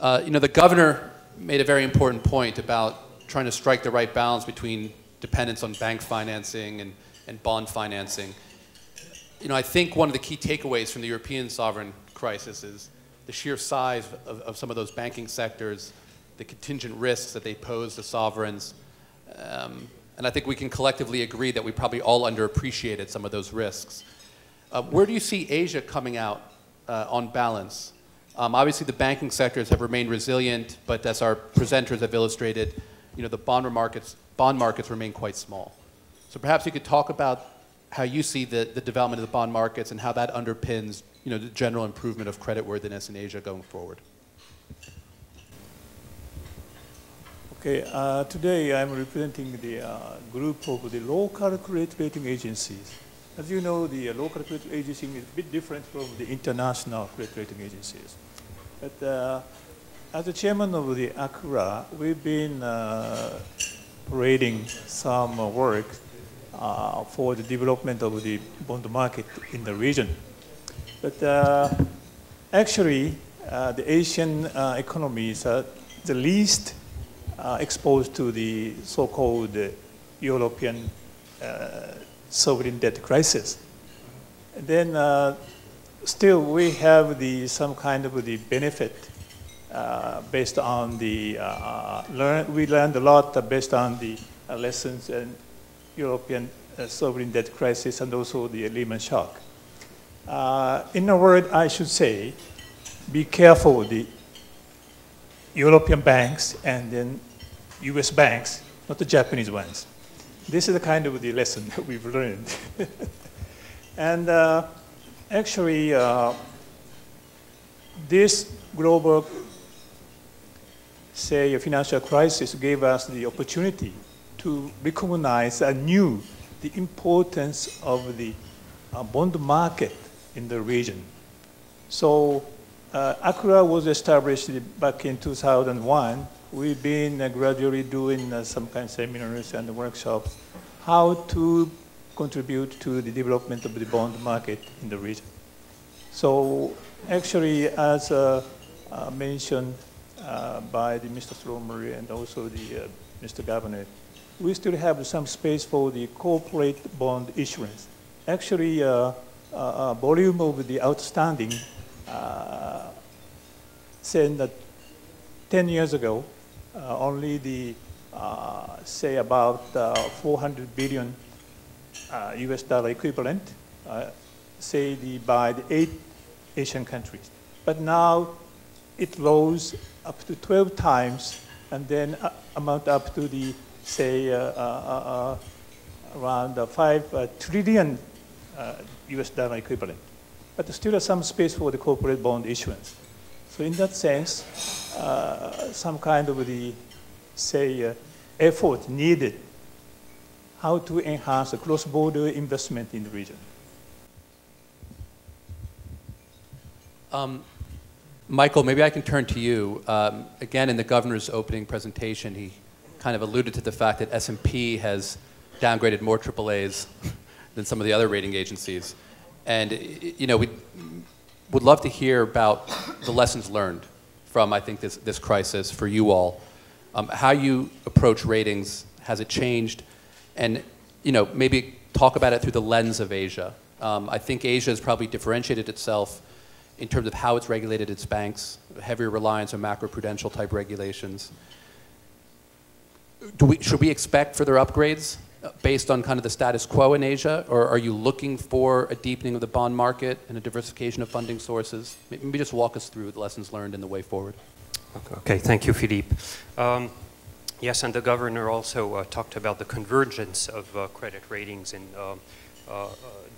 The governor made a very important point about trying to strike the right balance between dependence on bank financing and bond financing. I think one of the key takeaways from the European sovereign crisis is the sheer size of some of those banking sectors, the contingent risks that they pose to sovereigns. And I think we can collectively agree that we probably all underappreciated some of those risks. Where do you see Asia coming out on balance? Obviously, the banking sectors have remained resilient, but as our presenters have illustrated, the bond markets remain quite small. So perhaps you could talk about how you see the development of the bond markets and how that underpins the general improvement of creditworthiness in Asia going forward. Okay, today I'm representing the group of the local credit rating agencies. As you know, the local credit agency is a bit different from the international credit rating agencies. But as the chairman of the ACRA, we've been creating some work for the development of the bond market in the region. But actually, the Asian economies are the least exposed to the so-called European sovereign debt crisis. And then still we have some kind of the benefit based on the, we learned a lot based on the lessons in European sovereign debt crisis and also the Lehman shock. In a word, I should say, be careful the European banks and then US banks, not the Japanese ones. This is the kind of the lesson that we've learned. And actually, this global, say, financial crisis gave us the opportunity to recognize anew the importance of the bond market in the region. So ACRA was established back in 2001. We've been gradually doing some kind of seminars and workshops how to contribute to the development of the bond market in the region. So actually, as mentioned by Mr. Stromer and also the Mr. Governor, we still have some space for the corporate bond issuance. Actually, volume of the outstanding, saying that 10 years ago, only the, say about 400 billion US dollar equivalent, say by the 8 Asian countries. But now it rose up to 12 times and then amount up to the, say, around 5 trillion US dollar equivalent. But there still is some space for the corporate bond issuance. So in that sense, some kind of the, say, effort needed how to enhance the cross-border investment in the region. Michael, maybe I can turn to you. Again, in the governor's opening presentation, he kind of alluded to the fact that S&P has downgraded more AAAs than some of the other rating agencies. And we would love to hear about the lessons learned from, I think, this crisis for you all. How you approach ratings, has it changed? And maybe talk about it through the lens of Asia. I think Asia has probably differentiated itself in terms of how it's regulated its banks, heavier reliance on macroprudential type regulations. Should we expect further upgrades based on kind of the status quo in Asia, or are you looking for a deepening of the bond market and a diversification of funding sources? Maybe just walk us through the lessons learned and the way forward. Okay, thank you, Philippe. Yes, and the governor also talked about the convergence of credit ratings in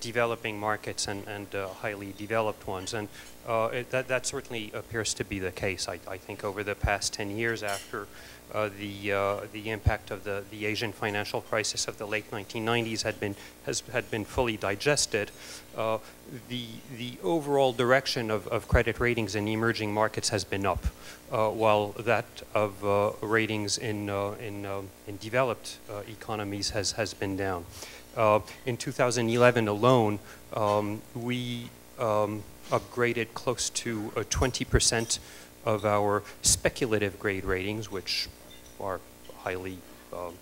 developing markets and highly developed ones. And that certainly appears to be the case. I think over the past 10 years after the impact of the Asian financial crisis of the late 1990s had been fully digested, the overall direction of credit ratings in emerging markets has been up, while that of ratings in developed economies has been down. In 2011 alone, we upgraded close to 20% of our speculative grade ratings, which are highly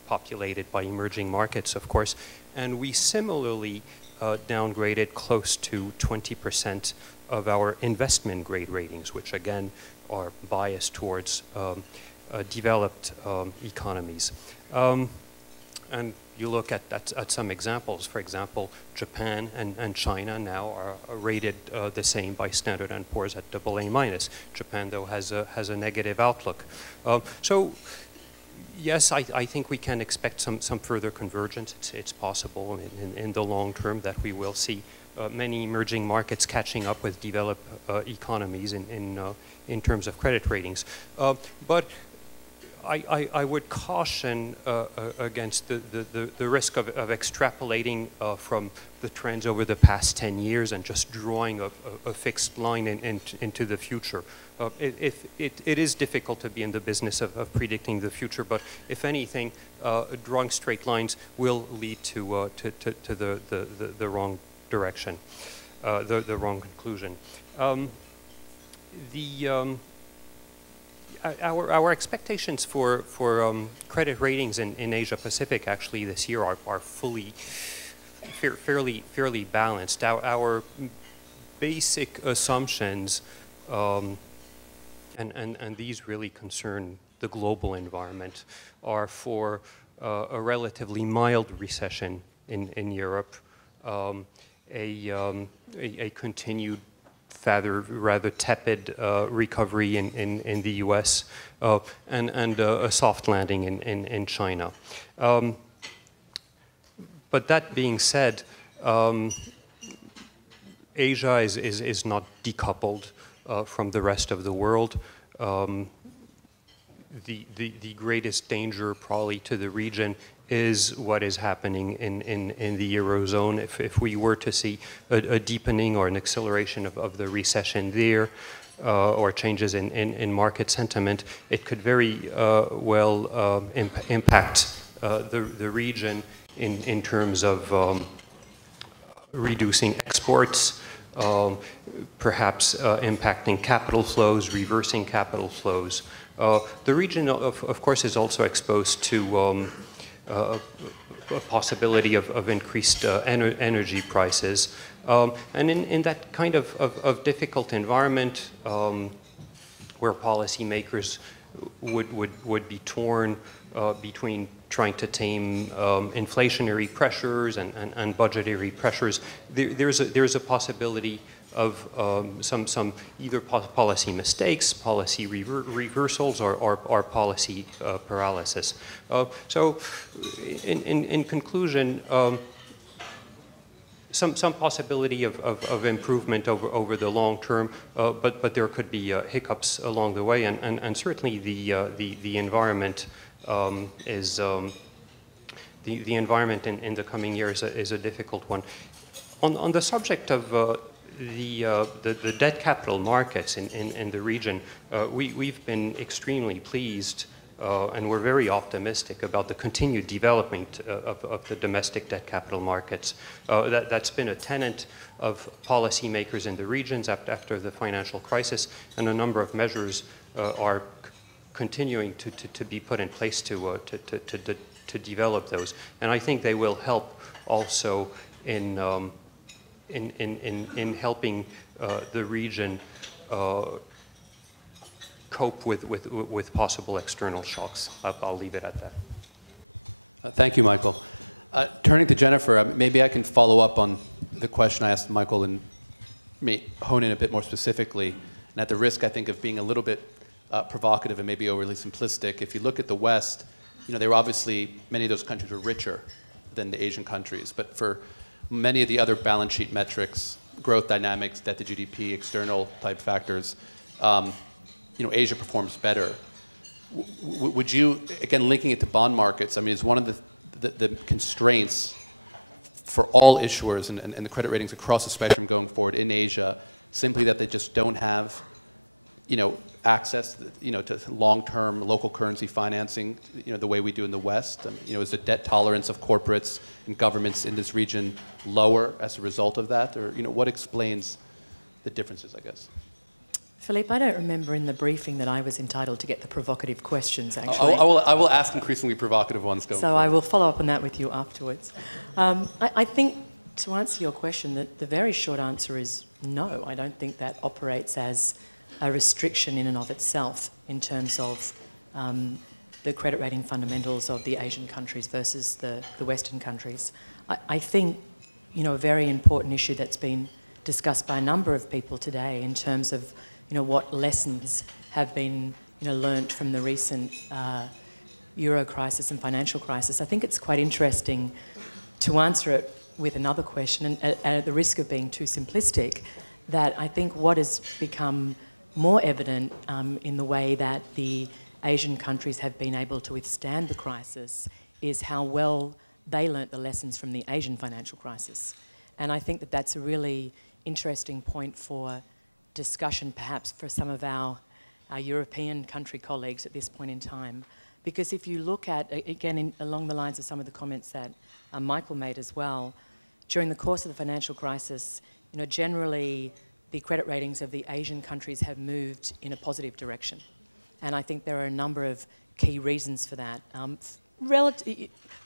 populated by emerging markets, of course, and we similarly downgraded close to 20% of our investment grade ratings, which again are biased towards developed economies. And you look at some examples. For example, Japan and China now are rated the same by Standard & Poor's at AA-. Japan, though, has a negative outlook. So, yes, I think we can expect some further convergence. It's possible in the long term that we will see many emerging markets catching up with developed economies in terms of credit ratings. But I would caution against the risk of extrapolating from the trends over the past 10 years and just drawing a fixed line into the future. It is difficult to be in the business of predicting the future, but if anything, drawing straight lines will lead to the wrong direction, the wrong conclusion. Our expectations for credit ratings in Asia Pacific actually this year are fairly balanced. Our basic assumptions, and these really concern the global environment, are for a relatively mild recession in Europe, a continued rather tepid recovery in the US, and a soft landing in China. But that being said, Asia is not decoupled from the rest of the world. The greatest danger probably to the region is what is happening in the Eurozone. If we were to see a deepening or an acceleration of the recession there, or changes in market sentiment, it could very well impact the region in terms of reducing exports, perhaps impacting capital flows, reversing capital flows. The region, of course, is also exposed to a possibility of increased energy prices. And in that kind of difficult environment, where policymakers would be torn between trying to tame inflationary pressures and budgetary pressures, there's a possibility of some either policy mistakes, policy reversals, or policy paralysis. So, in conclusion, some possibility of improvement over the long term, but there could be hiccups along the way, and certainly the environment is the environment in the coming years is a difficult one. On the subject of the debt capital markets in the region, we've been extremely pleased and we're very optimistic about the continued development of the domestic debt capital markets. That's been a tenet of policymakers in the regions after the financial crisis, and a number of measures are continuing to be put in place to develop those. And I think they will help also in helping the region cope with possible external shocks. I'll leave it at that. Thank you, Michael. Turning to Jennifer, maybe I can follow up on the question I asked Michael and hone in a bit more specifically. And at the risk, I think, of being a little bit provocative and maybe overly simplistic, if you look at the West, they were obviously, many of those countries were richer than the Asian countries. But for many of the other balance sheet metrics, growth dynamics, debt to GDP, external type factors, Asia performs better. Would you, again, linking it to bond markets, is one of the constraints for all issuers and the credit ratings across the spectrum going forward in Asia, simply that they just don't have, access, to long-term local currency financing, the way we do in the West? Is the debt tolerance of corporates and governments in this region lower as a result of that? Or, what explains the differences, I guess? Philippe, I don't remember in the briefing that I was entitled to get the provocative questions, actually. I will ask increasingly provocative ones going forward. I will follow up on that with you afterwards. I think, to answer your question, that the very short answer is no. I don't think that operates as a restriction in and of itself in terms of the credit rating fundamentals of the Asian countries versus the Western countries. I think, you know, a very important issue that's been discussed by a number of people today in terms of, you know, what lessons have been, you know, learnt from the recent Euro crisis and financial crisis. I think it's quite interesting to answer it with another question, and at the risk of being too simplistic, that I think what has become more evident in the way that the Asian countries have been able to withstand the crisis is how well they learnt the lessons from the Asian financial crisis. And I think that that's a really interesting point for discussion, perhaps for some of our European country colleagues at this point in time. Because if you look at, again, along the lines of some of the comments that Michael made as well, during the course of the financial crisis, you know, generally the credit ratings of the Asian countries have moved in a positive direction. And I think there are a number of key reasons for that.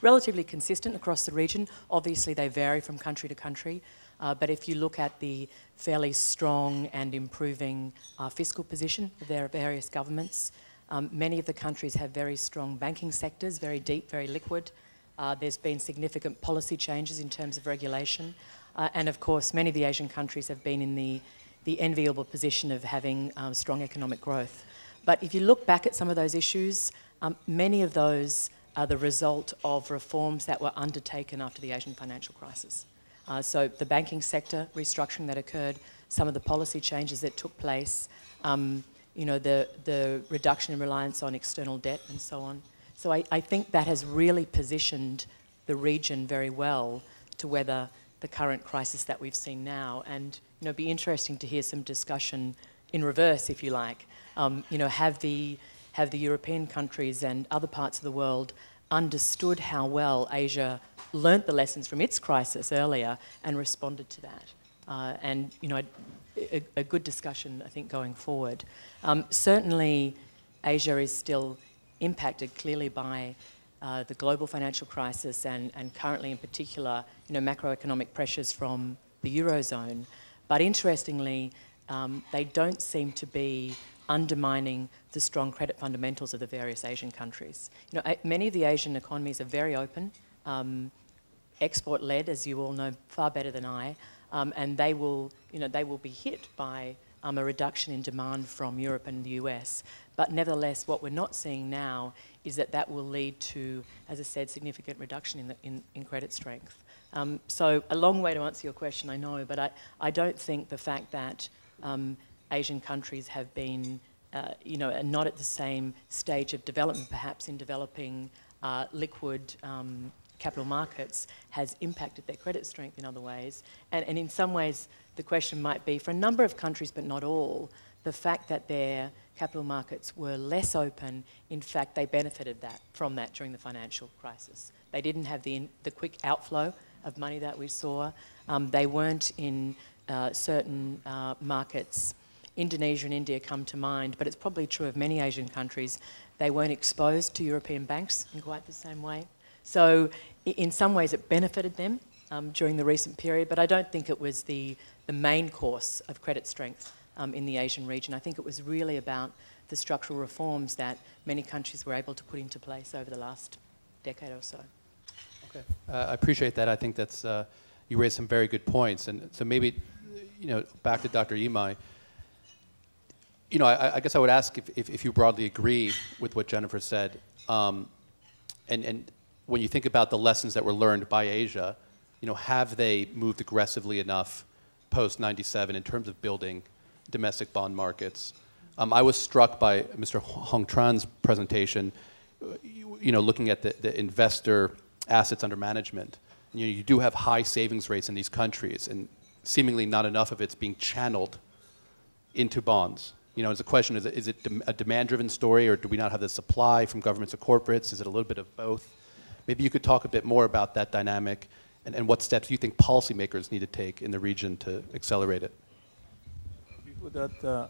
Relatively consistent across the region. Obviously, they vary from country to country. But if you look at the fairly strong and improving fiscal position of their various governments, many of the countries have very strong banking sectors, very deep, very liquid. There's been significant policy changes in terms of regulation. And of course, many of the Asian countries have been in the enviable position of having strong economic growth. But if you look back at some of those issues, many of those are the result of reforms that were undertaken after the Asian financial crisis. So the banking sector restructuring that occurred, some of the policy changes that took place, you know, the reduction in reliance on external debt and so on. So I think that has really positioned the region very well to weather the current crisis that we've seen now. And, you know, it'd be interesting to hear some discussion in reverse, if you like. You know, have the European countries and other parts of the world understood how well Asia learnt the lessons from its crisis earlier and responded to that? And, you know, a good discussion, I think, going forward. Certainly, Asia is still impacted clearly by the global financial crisis and currently in particular, you know, macroeconomic pressures from the Eurozone. But interestingly, they don't seem to be undermining the strong credit fundamentals of the various Asian countries. You know, many of the Asian economies are very open, export-led, as you all know far better than I, and they will, you know, they will be hit by a reduction in demand from Europe and the US. But nevertheless, what we're not seeing now is that that will lead to, as I said, significant reduction in credit strength. So a long way to answer your question, I know, but I don't think the fact that Asian countries have been, you know, not at the same stage of development, perhaps in developing liquid capital markets, has impacted their credit strength in other ways. And in some ways, the question might be, for a number of countries, but not all, the fact that their capital markets were less open, in fact, they benefited from that during the financial crisis. They didn't have the quick outflow of money that we saw. They weren't in certain markets. Indonesia and India come to mind, but it's probably true of many Asian countries. They weren't exposed to European banks in quite the same way. So in some ways it benefited them during the recent period, but I don't think it was the main course of credit strength in the Asian region. I think it was really about the structural reforms that many countries were able to put into place over the last decade or so. Okay, I appreciate that. I think that's, you raised some very good points. And so maybe, you know, back to Dr. Imai, you know, I guess I would ask if you broadly agree with what Jennifer said. And when you think about the lessons that were learned by Asia, you know, have they moved aggressively enough post-97 in terms of building domestic bond markets? I was struck by Mr. Hong Tran's presentation, you know, looking at the investor assets under management. You do have high savings rates in these countries, and seemingly not enough of it's being channeled into bonds. You know, it's a question, is it a demand-driven story, or do we not have the supply from governments or corporates? Is it a little bit of both? Maybe you could talk a bit more about that dynamic and what steps you think policymakers need to take in the region to accelerate it. Before that,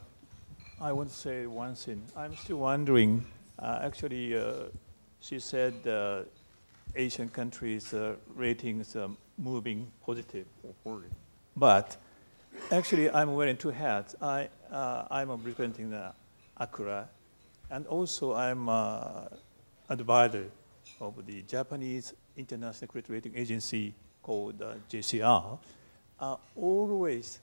I want to say one thing. I'm still wondering, actually, she said Asian countries' ratings are moving positive or forward. But actually, I'm wearing two hats. I'm representing the ACRA, and also I'm advisor of the Japanese International Credit Rating Agency called JCR. Always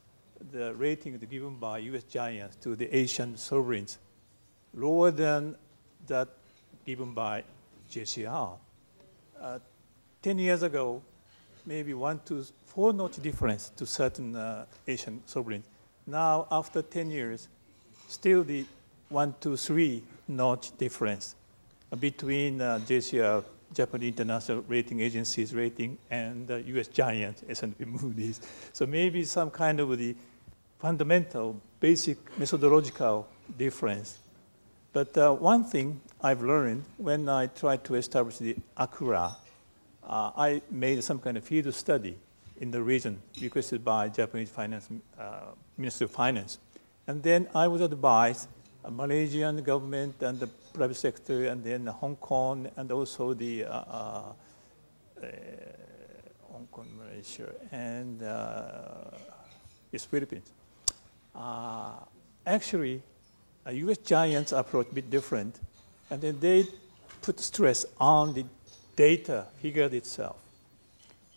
the rating given by U.S. giants to the Asian sovereigns lower than that given by JCR. 10 years ago, maybe 1 to 4 notch difference to certain Asian sovereigns. Now, after 10 years, still the 1 to 3 notch difference between JCR, Japanese International Rating Agency's rating, and U.S. giant S&P Moody's. So maybe some kind of the fundamental, basic methodological difference. But one thing I've learned when I tried to establish the ACRA, I made some kind of field study in the region requested by Japanese Finance, Ministry of Finance. And then I was advised Malaysian government and the private sector, and then Hong Kong, and also the Hong Kong, Malaysia, and yes, Philippines. Actually, U.S. giants approach a bit different, and then they put stress on the data figure itself.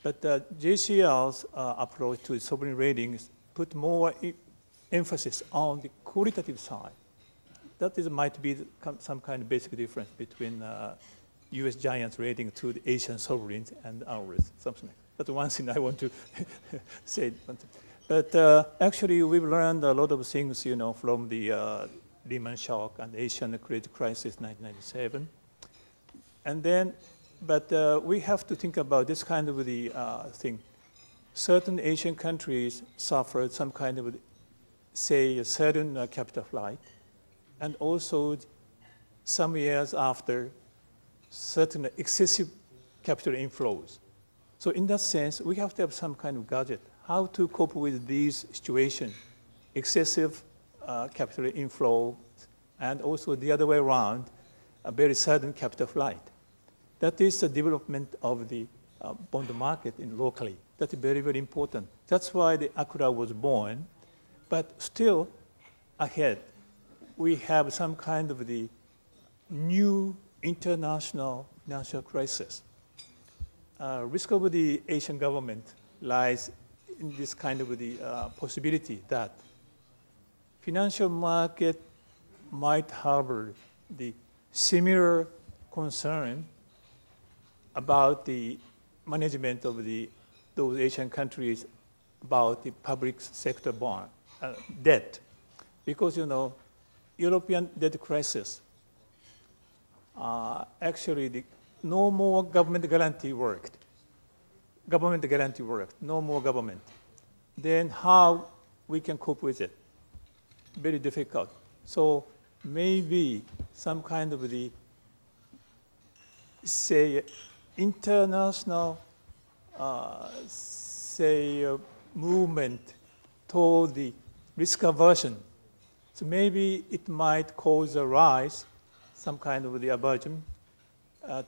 But JCR's approach to sovereign ratings put more emphasis on the qualitative side. That might be some kind of basic difference between U.S. giants rating to the Asian sovereigns and ours, something like that. That's one thing I want to say. But actually, we've learned a lot of things, from the Lehman shock and Asian credit crisis, 1997. And then, but we have to think about this kind of the thing. Certain Asian countries suffered some kind of, say, a certain capital flight, and also some years after, certain excessive capital inflows. So in that sense, we have to have some kind of gadget, how to cope with these situations, excessive capital inflow, and also the other way around, a very sudden capital flight. That is the development of the bond market locally. That's very, very important. That's why the ACRA was born. But still ahead, we have some kind of the new international financial crisis. Risk of the Asian government lies in this kind of the possibility that financial market might harbor the similar concern about the management of those Asian countries about the public sector bond debt, because European debt crisis. Actually, no more government guarantee worked. Government guarantee worked. No more government. Then how we can cope with it? Very difficult. So maybe some kind of the, say, international, movement toward the risk aversion. So maybe it might cause a rise, some kind of the aversion,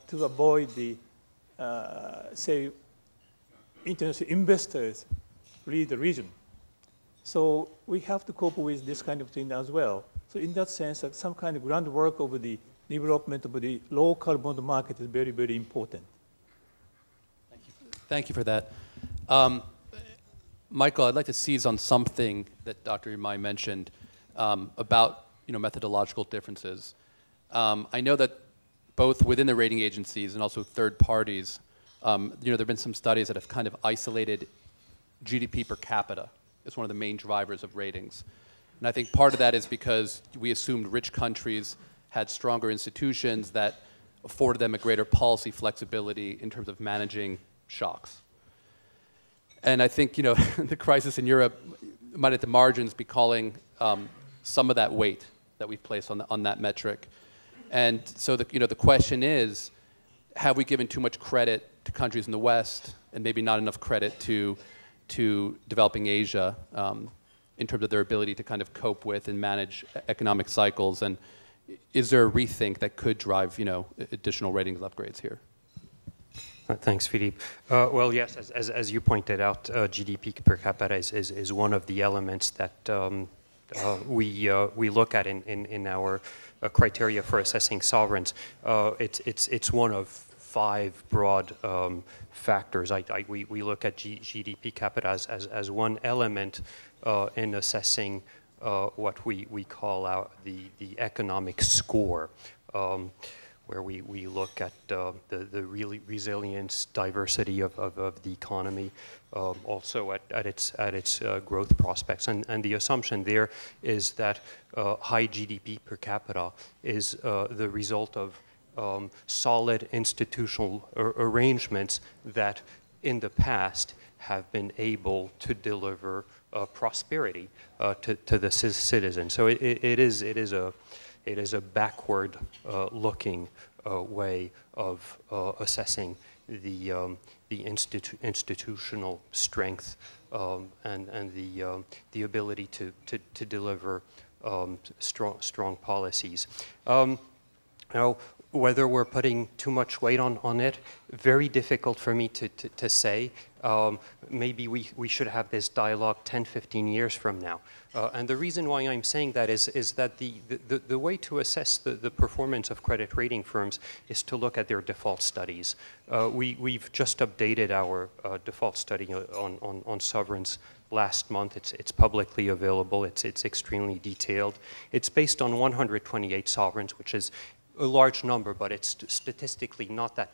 to avoid the, say, international investors leave the region. So we have to cope with this kind of thing as well. So in that sense, some kind of groundwork of the development of the local bond market is very, very important. Thank you for that. Michael, I'd like to seize on something that Dr. Imai mentioned about methodological differences. I know that both within the rating agencies and also third parties, there have been some studies that have kind of isolated GDP per capita as one of the main drivers of ratings. And I think part of that is because we assumed rich countries had stronger institutions that afforded them a greater policy flexibility in terms of managing shocks. And I think, the crisis in Europe might at the margins be calling some of that weight that we've placed on that metric. And so the question is, have we given too much credit to countries in the West and maybe not enough credit to developing Asia in terms of their ability to kind of cope with and manage economic cycles? And is there a rethink that could drive, additional ratings upgrades here? Thanks, Philippe. Well, yes, as you pointed out, GDP per capita is one of the elements that we look at in our criteria for assessing sovereigns. It's one of 5 broad factors. We look at GDP capita as one element in assessing what we call the economic score, where we look at the resilience, diversity of the economy, also at its growth prospects. And the assumption there is that high GDP per capita is the result of solid institutional arrangements that in the past have been able to deliver prosperity to the citizen. So it is a backward looking way of assessing the institutional strength and the ability to deliver strong policies. Now, whether we're putting too much weight on it, very difficult for me to say. Maybe we should have this dialogue 10, 15 years from now. And the reason why I'm saying that is that the way to assess the performance of credit rating firms is to look at their default studies. We've just updated our default study on sovereigns last month. It's publicly available. It's extremely detailed. It's based on 128 sovereigns, which is a large number, but it's statistically not that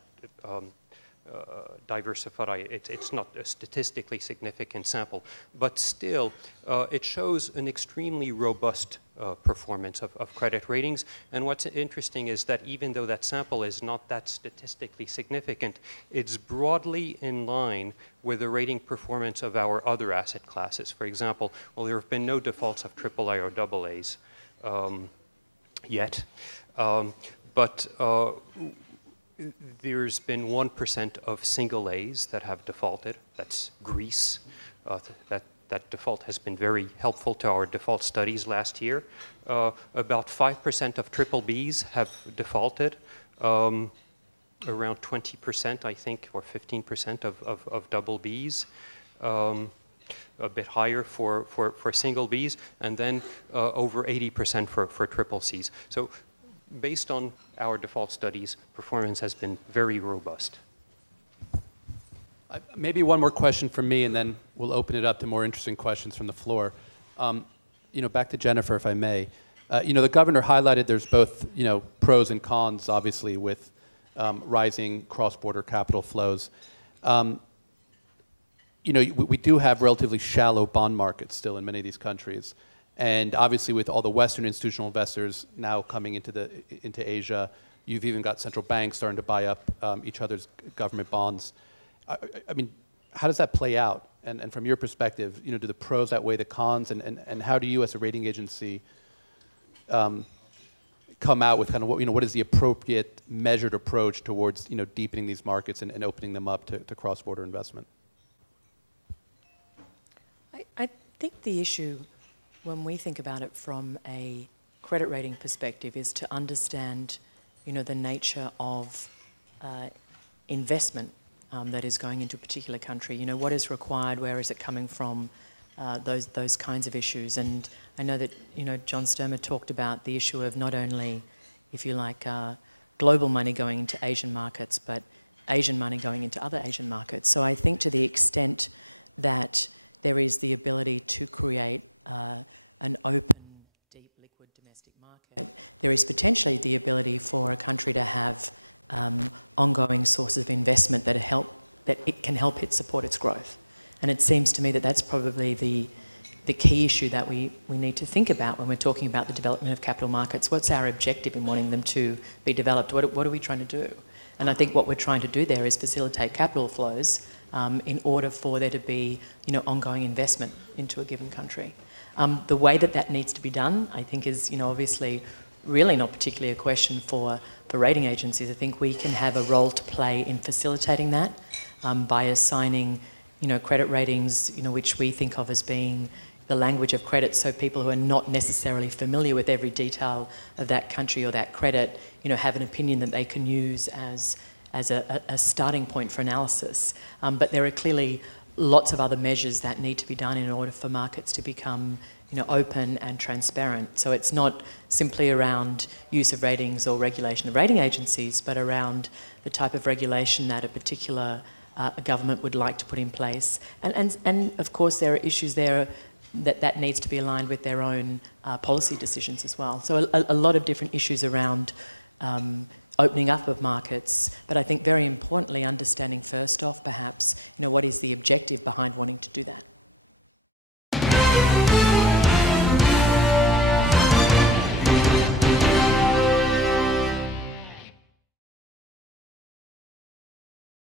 diversified. It's not a statistically significant sample, but still it shows an extremely robust performance of credit ratings. And what's interesting is that even though that sample is not that statistically significant, it's broadly in line with the rating performance of our other asset classes. For example, well, there have been no defaults of AAA or AA's yet. But there's been 1% of single A's that have defaulted. That's Greece. That default has been very helpful to our default studies last year. About 5% of triple B's have defaulted. Around 20%, I think, or 15% of double B's. A bit higher for single B's, and then over 80% for triple C's. So based on our default studies, performance has been very robust. Maybe one more question from me, and then we'll open it up to more interesting questions from the floor. Back to Jennifer, if I may. The governor highlighted there's both, pros and cons, obviously, with rising cross-border capital flows. We do have relatively shallow bond markets still in many of these countries. And obviously with all the Western institutional investors now coming into Asia, you've even got central banks starting to buy up each other's government bonds. I mean, how does that play out? And from your perspective, do the pros outweigh the cons? And how do you as a rating agency come out with kind of what is the appropriate measured approach towards deepening these markets and opening them up to cross-border investment? I think the issue, when we think about it from a credit rating perspective, is to understand, the nature of investment that is going into a particular country. What is required, where is it coming from, those kinds of issues. And I know that, John Sturmer talked about the issue of not only, if you like, global money going into Asian markets, but Asian money going into other Asian markets. So I think to the extent that there is the ability to create an open, deep, liquid domestic market, there is potentially the ability for a country to have ongoing sources of investment that it can help it support its growth. And it seems to me that that's probably the key issue that we need to think about when we're talking about the development of capital markets. What's our objective in wanting them to be developed? What are we trying to do? And I think what we're trying to do there is facilitate capital flows in order for there to be, ongoing investment into a given country. The way that needs to be done, I think, is, obviously really not particularly a question for rating agencies. I think we can have a role to play in facilitating that by assigning, credit ratings, which we think of as being, the language of credit, so people who are not necessarily familiar with every detail of that country or that credit, have an opinion that they can use as a starting point for analysis. But there are clearly lots of other measures that need to be done in order for markets to become open and transparent. So it's not simply around use of ratings or regulation of rating agencies, but around the type of regulation that a particular government would like to put in place. And of course there are issues there that needs to be aligned with their own policy decisions as well. So a lot of different issues around opening up of markets, but I think very importantly understanding first off perhaps, what is the objective behind wanting to do that.